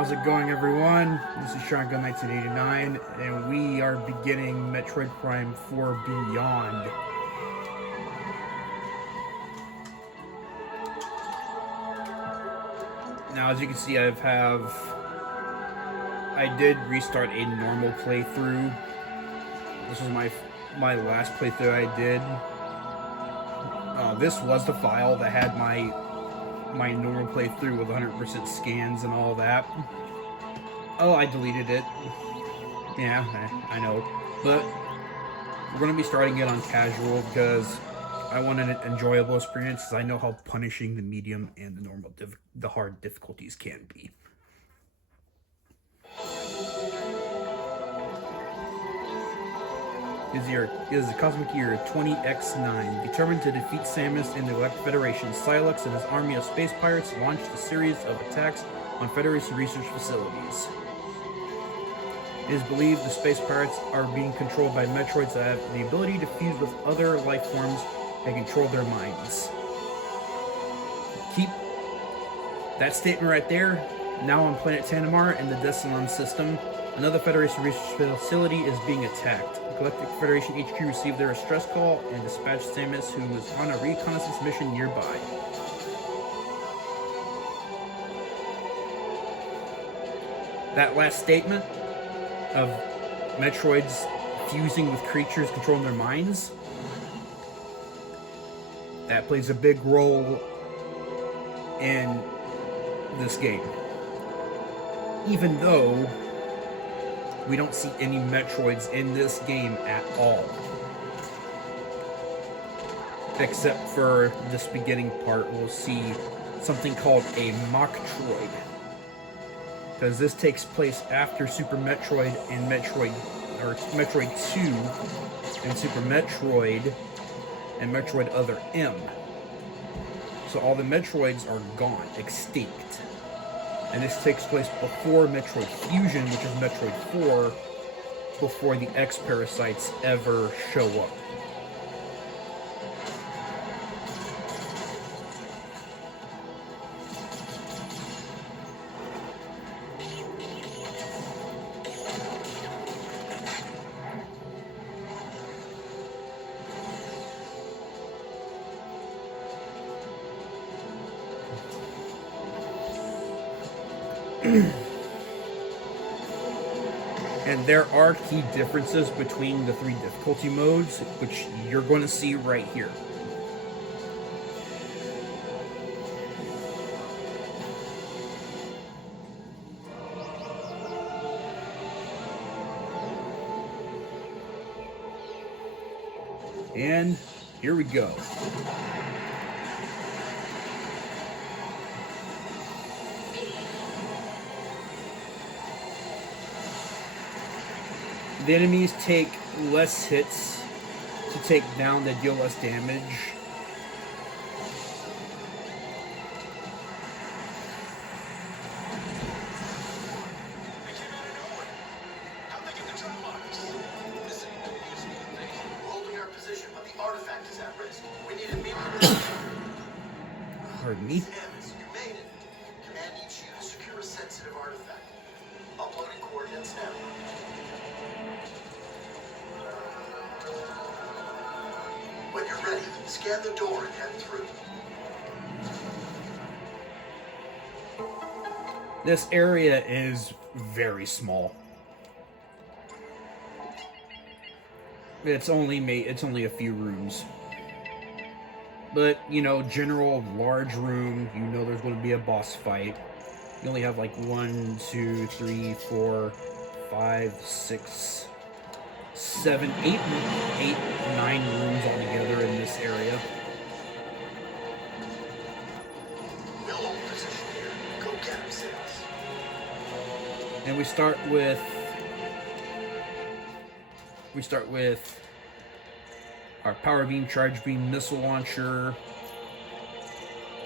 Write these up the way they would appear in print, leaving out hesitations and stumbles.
How's it going, everyone? This is Shotgun 1989, and we are beginning Metroid Prime 4 Beyond. Now, as you can see, I did restart a normal playthrough. This was my last playthrough I did. This was the file that had my normal playthrough with 100% scans and all that. Oh, I deleted it. Yeah, I know. But we're going to be starting it on casual because I want an enjoyable experience, because I know how punishing the medium and the hard difficulties can be. Is the Cosmic Year 20X9. Determined to defeat Samus and the Galactic Federation, Silex and his army of space pirates launched a series of attacks on Federation research facilities. It is believed the space pirates are being controlled by Metroids that have the ability to fuse with other life forms and control their minds. Keep that statement right there. Now on planet Tanimar in the Desilon system, another Federation research facility is being attacked. Galactic Federation HQ received their stress call and dispatched Samus, who was on a reconnaissance mission nearby. That last statement of Metroids fusing with creatures controlling their minds, that plays a big role in this game. Even though we don't see any Metroids in this game at all. Except for this beginning part, we'll see something called a Metroid. Because this takes place after Super Metroid and Metroid 2 and Super Metroid and Metroid Other M. So all the Metroids are gone, extinct. And this takes place before Metroid Fusion, which is Metroid 4, before the X-Parasites ever show up. And there are key differences between the three difficulty modes, which you're going to see right here. And here we go. The enemies take less hits to take down, that deal less damage. Pardon me. Samus, you made it. Command needs you to secure a sensitive artifact. Uploading coordinates now. When you're ready, scan the door and head through. This area is very small. It's only a few rooms. But, you know, general large room, you know there's going to be a boss fight. You only have like 1, 2, 3, 4, 5, 6, 7, 8, 9 rooms altogether in this area. We'll hold position here. Go get him, Samus. And we start with our Power Beam, Charge Beam, Missile Launcher,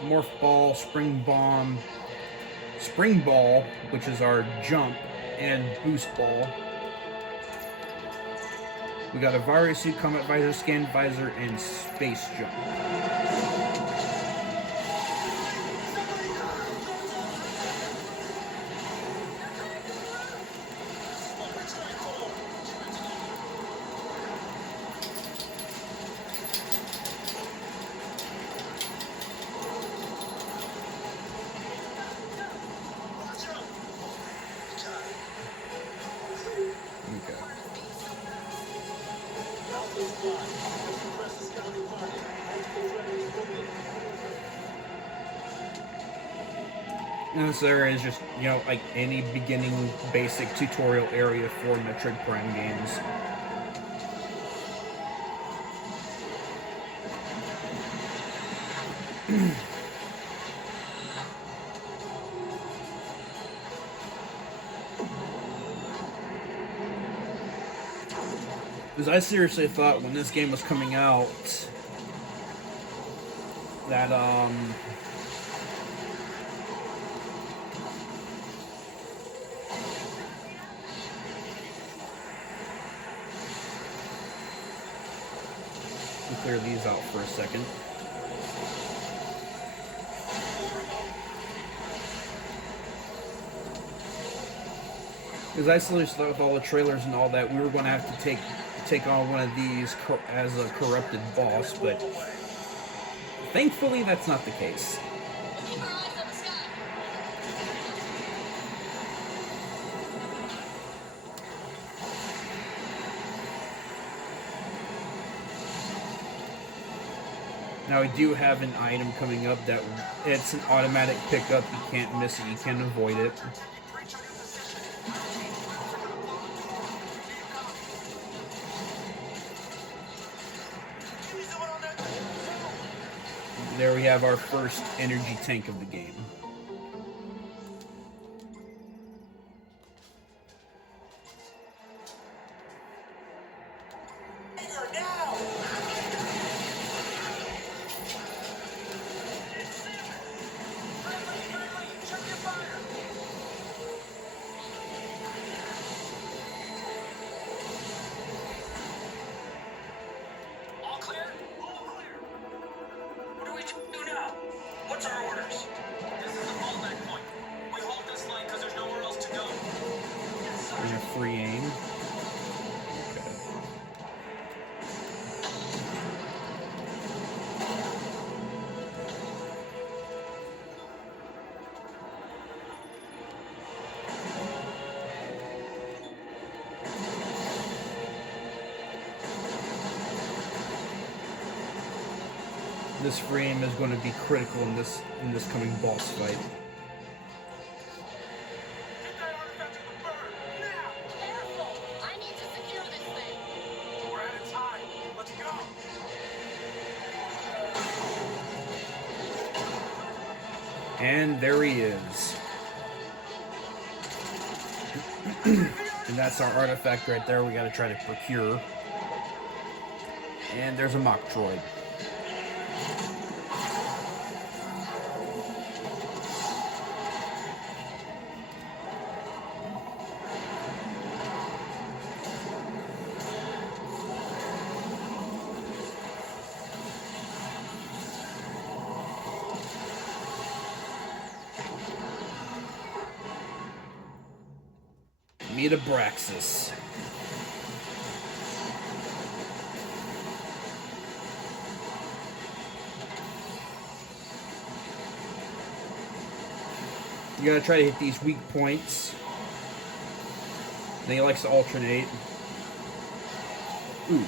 Morph Ball, Spring Bomb, Spring Ball, which is our jump, and Boost Ball. We got a Virus Suit, Combat Visor, Scan Visor, and Space Jump. And so there is just, you know, like any beginning basic tutorial area for Metroid Prime games. Because I seriously thought when this game was coming out that, we'll clear these out for a second. Because I seriously thought with all the trailers and all that, we were going to have to take on one of these as a corrupted boss, but thankfully that's not the case. Now we do have an item coming up that it's an automatic pickup. You can't miss it. You can't avoid it. There we have our first energy tank of the game. Free aim. Okay. This free aim is going to be critical in this coming boss fight. And there he is. And that's our artifact right there we gotta try to procure. And there's a Metroid. Metabraxis. You gotta try to hit these weak points. Then he likes to alternate. Ooh.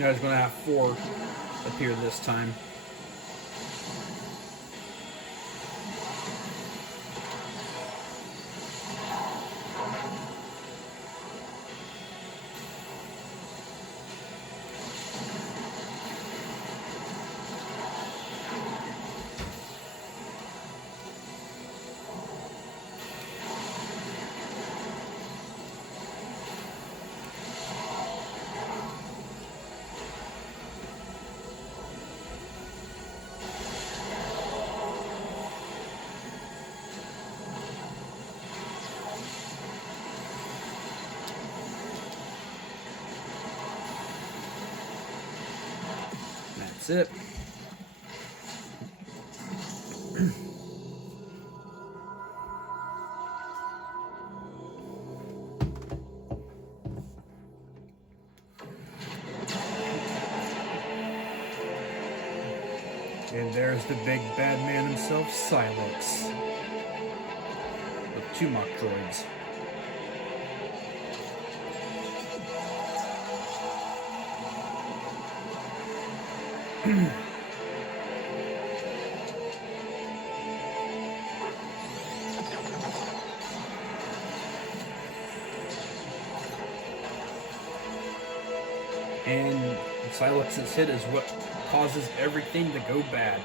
You guys gonna have 4 appear this time. That's it. And there's the big bad man himself, Silex, with 2 mock droids. And Silex's hit is what causes everything to go bad.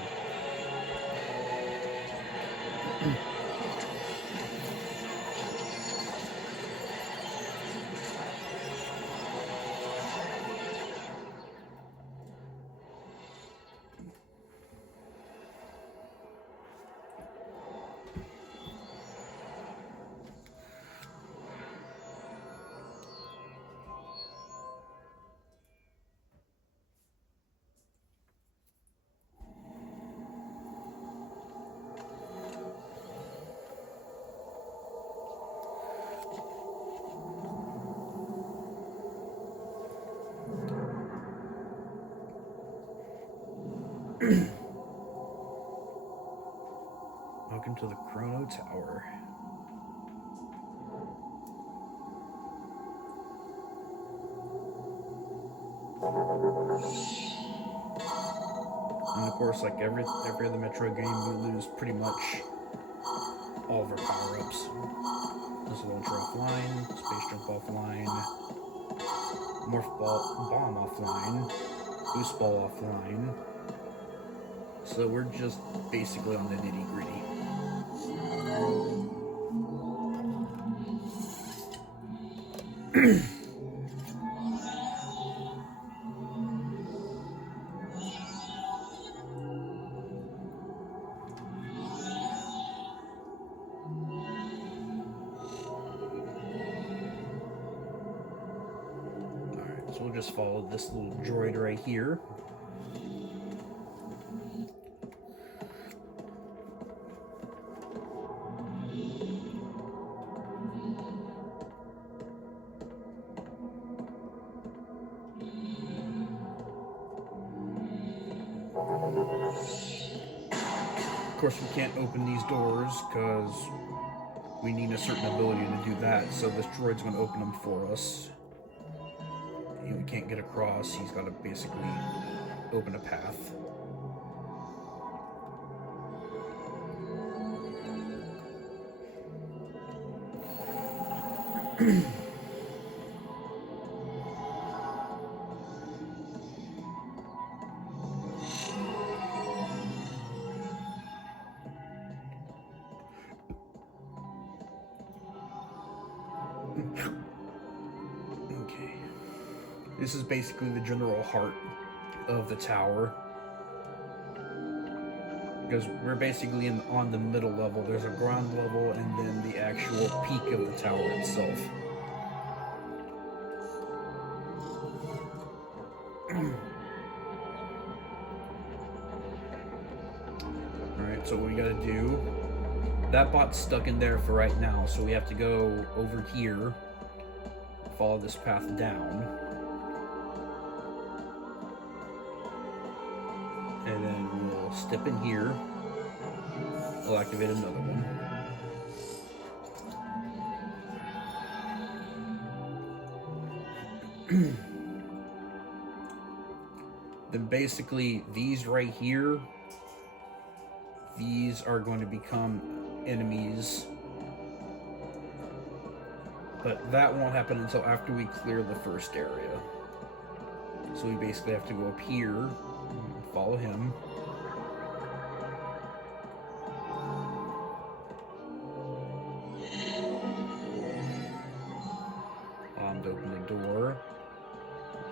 Welcome to the Chrono Tower. And of course, like every other Metroid game, we lose pretty much all of our power-ups. Missile launcher offline, space jump offline, morph bomb offline, boost ball offline. So we're just basically on the nitty-gritty. So we'll just follow this little droid right here. Of course, we can't open these doors because we need a certain ability to do that, so this droid's going to open them for us. We can't get across, he's got to basically open a path. Okay. This is basically the general heart of the tower. Because we're basically on the middle level. There's a ground level and then the actual peak of the tower itself. Alright, so what we gotta do... That bot's stuck in there for right now, so we have to go over here, follow this path down, and then we'll step in here, we'll activate another one. then basically these right here, these are going to become enemies. But that won't happen until after we clear the first area. So we basically have to go up here, follow him. To open the door.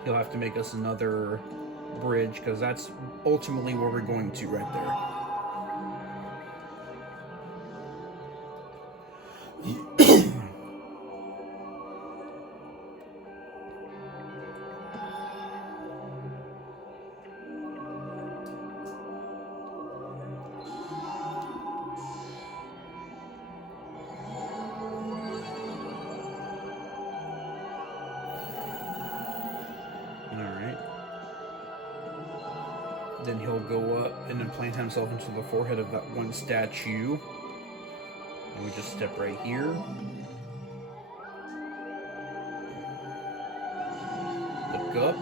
He'll have to make us another bridge, because that's ultimately where we're going to right there. Then he'll go up and implant himself into the forehead of that one statue. And we just step right here. Look up.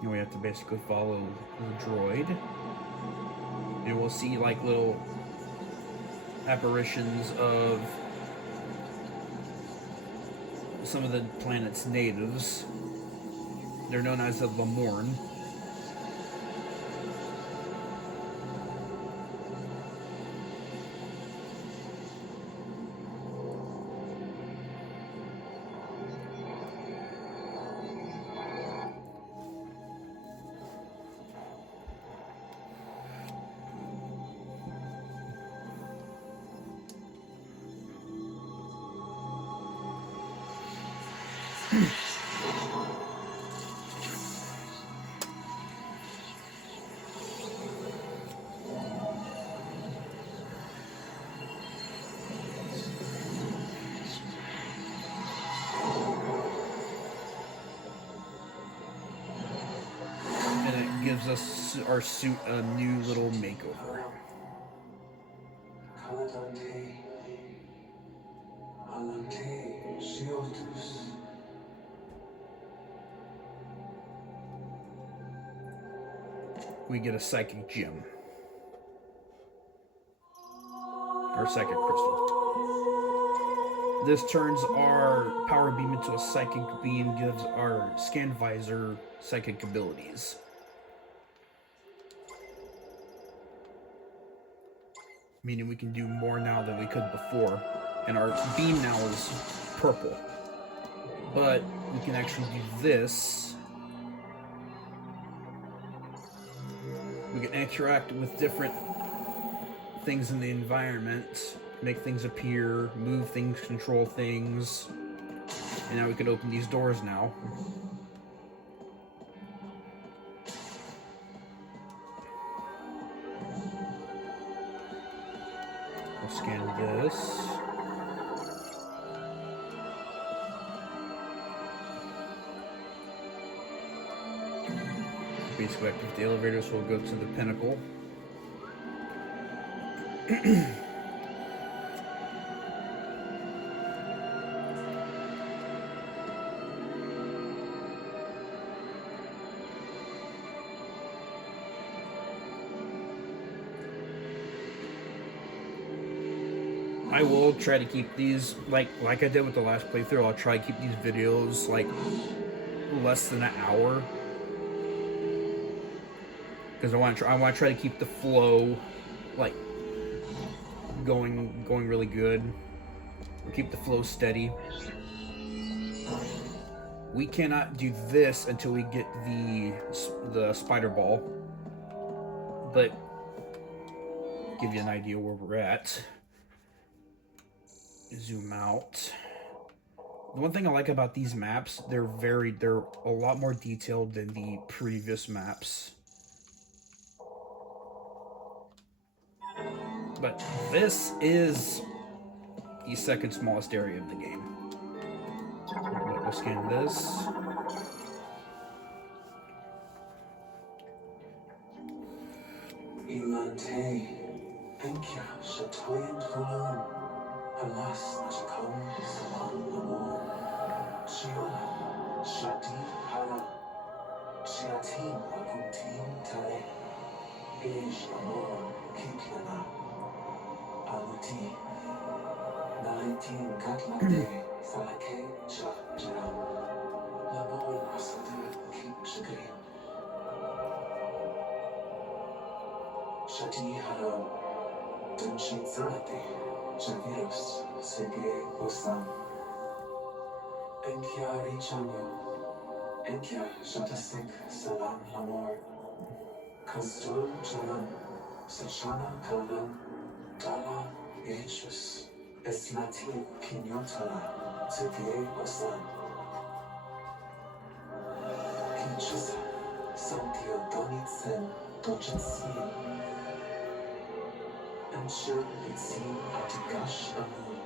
And we have to basically follow the droid. And we'll see like little apparitions of some of the planet's natives. They're known as the Lamorn. Gives us our suit a new little makeover. We get a psychic gem. Or psychic crystal. This turns our power beam into a psychic beam, gives our scan visor psychic abilities. Meaning we can do more now than we could before. And our beam now is purple. But we can actually do this. We can interact with different things in the environment, make things appear, move things, control things. And now we can open these doors now. We'll scan this. Basically activate the elevator, so we'll go to the pinnacle. I will try to keep these, like I did with the last playthrough, I'll try to keep these videos, like, less than an hour. Because I want to try to keep the flow, like, going really good. Keep the flow steady. We cannot do this until we get the spider ball. But, give you an idea where we're at. Zoom out. The one thing I like about these maps, they're a lot more detailed than the previous maps. But this is the second smallest area of the game. We'll scan this. Enkia Shatoyan Hulun, Halas Nachakam Salam Amor, Shiola, Shati Hara, Shiatim Akuntim Tare, Ej Amor, Kitlana, Aluti, Naitim Katlande, Salake Shah Jam, Labor Asade Kip Shagrim, Shati Hara, Dunshi Zerati, Javirus, Sege Osam, Enkia Richanyo, Enkia Shatasik Salam Lamor, Kastur Jalan, Sashana Kalan, Dala Yechus, Eslati Kinyotala, Sege Osam, Kinshasa, Santia Donitsen, Dojatsi, Ensure Litsin Atigash Amun.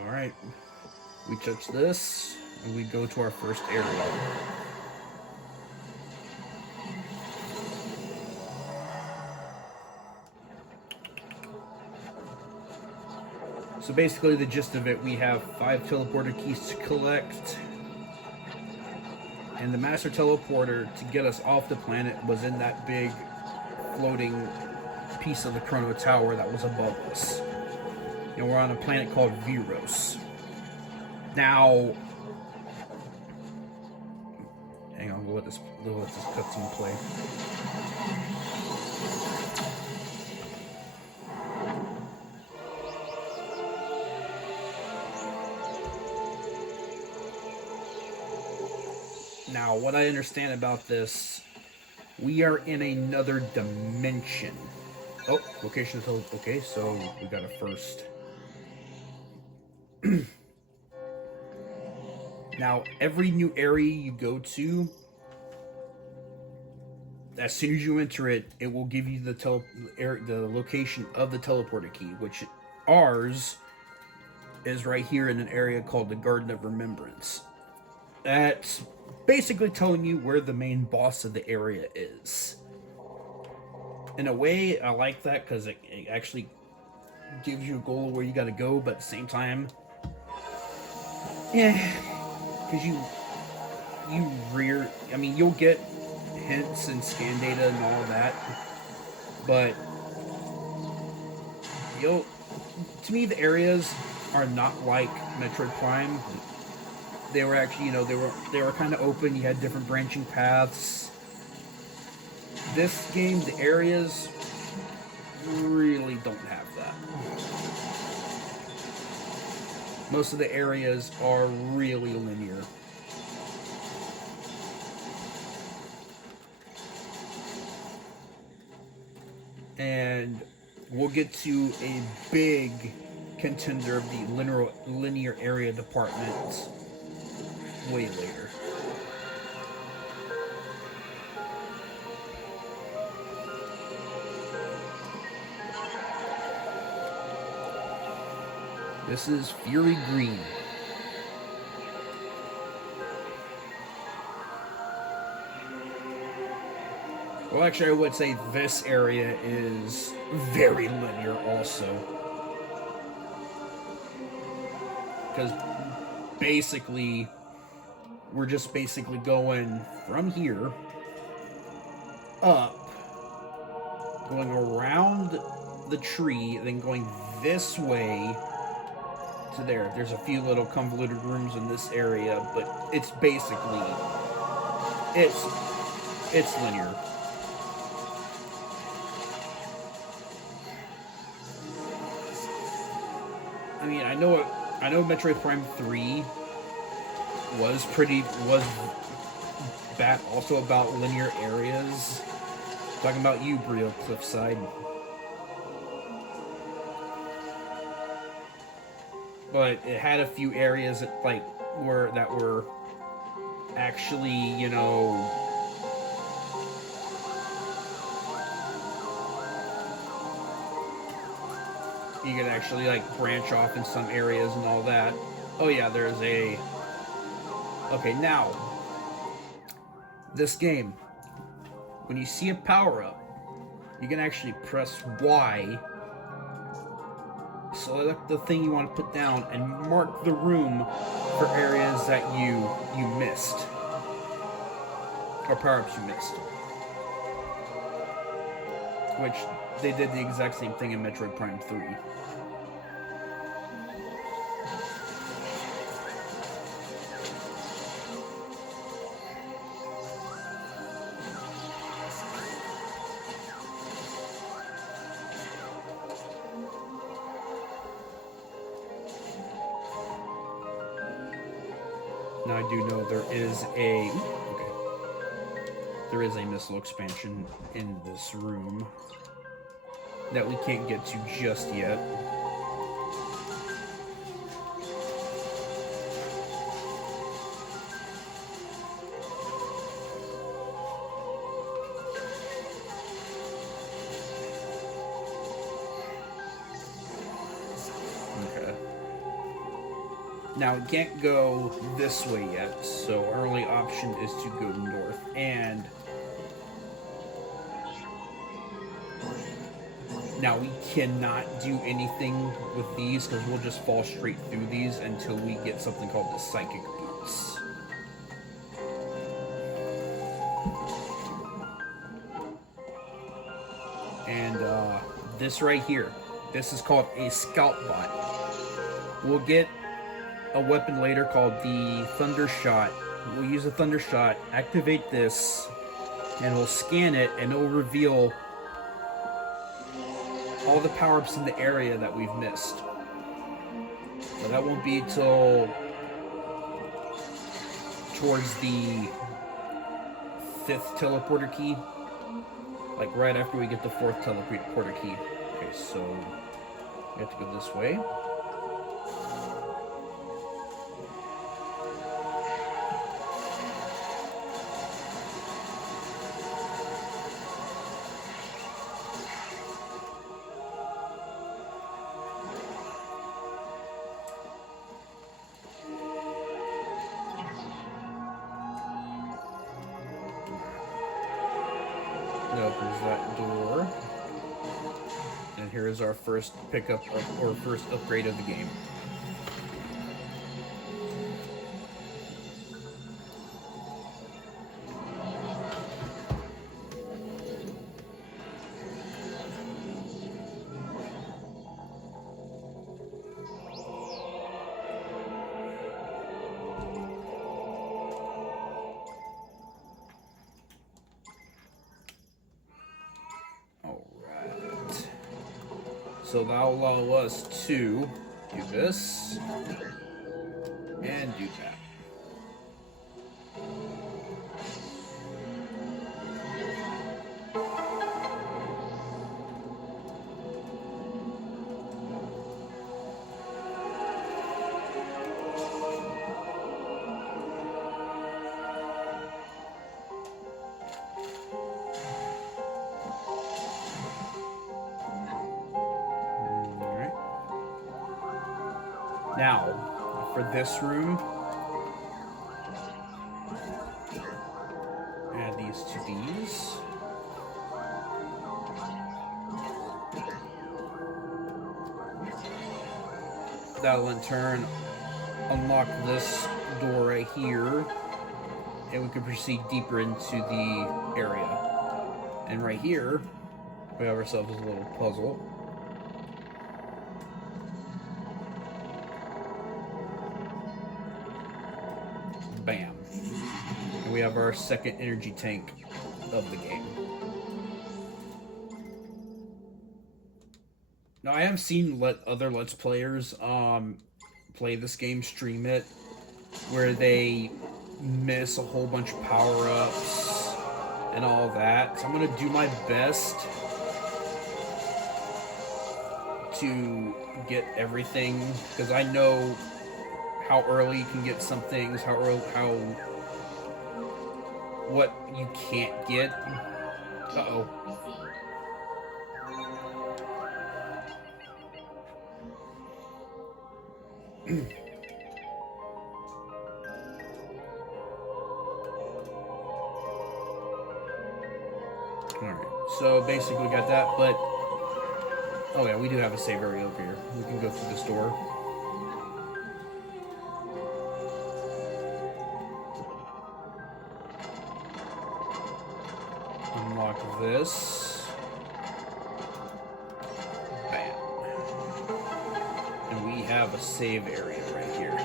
Alright. We touch this, and we go to our first area. So basically the gist of it, we have 5 teleporter keys to collect. And the master teleporter to get us off the planet was in that big floating piece of the Chrono Tower that was above us. And we're on a planet called Viros. Now, hang on, we'll let this cutscene play. Now, what I understand about this, we are in another dimension. Oh, location is okay, so we got a first. Now, every new area you go to, as soon as you enter it, it will give you the location of the teleporter key, which ours is right here in an area called the Garden of Remembrance. That's basically telling you where the main boss of the area is. In a way, I like that because it actually gives you a goal of where you got to go, but at the same time, yeah, because you'll get hints and scan data and all of that, but to me, the areas are not like Metroid Prime. They were actually, they were kind of open. You had different branching paths. This game, the areas really don't have that. Most of the areas are really linear. And we'll get to a big contender of the linear area department way later. This is Fury Green. Well, actually, I would say this area is very linear also. Because basically, we're just basically going from here up, going around the tree, then going this way to there. There's a few little convoluted rooms in this area, but it's basically it's linear. I mean, I know Metroid Prime 3 was also about linear areas. Talking about you, Brio Cliffside. But it had a few areas that were actually, you can actually like branch off in some areas and all that. Oh yeah, there's a... Okay, now, this game, when you see a power-up, you can actually press Y, select the thing you want to put down, and mark the room for areas that you missed. Or power-ups you missed. Which, they did the exact same thing in Metroid Prime 3. Now I do know there is a... Okay. There is a missile expansion in this room that we can't get to just yet. Okay. Now, we can't go this way yet, so our only option is to go north. And now we cannot do anything with these because we'll just fall straight through these until we get something called the Psychic Boots. And this right here, this is called a Scout Bot. We'll get a weapon later called the Thunder Shot. We'll use a Thunder Shot, activate this, and we'll scan it, and it'll reveal all the power-ups in the area that we've missed. So that won't be till towards the 5th teleporter key. Like right after we get the 4th teleporter key. Okay, so we have to go this way. Opens that door, and here is our first pickup or first upgrade of the game. So that'll allow us to do this and do that. Now, for this room, add these to these. That'll in turn unlock this door right here, and we can proceed deeper into the area. And right here, we have ourselves a little puzzle. Bam. And we have our second energy tank of the game. Now, I have seen other Let's Players play this game, stream it, where they miss a whole bunch of power-ups and all that. So I'm going to do my best to get everything, because I know how early you can get some things, what you can't get. Uh-oh. Alright, so basically we got that, but... Oh yeah, we do have a save area over here. We can go through this door. Unlock this. Bam. And we have a save area right here.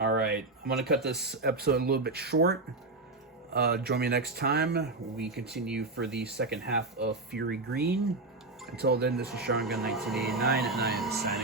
Alright, I'm going to cut this episode a little bit short. Join me next time. We continue for the second half of Fury Green. Until then, this is Sean Gun 1989, and I am signing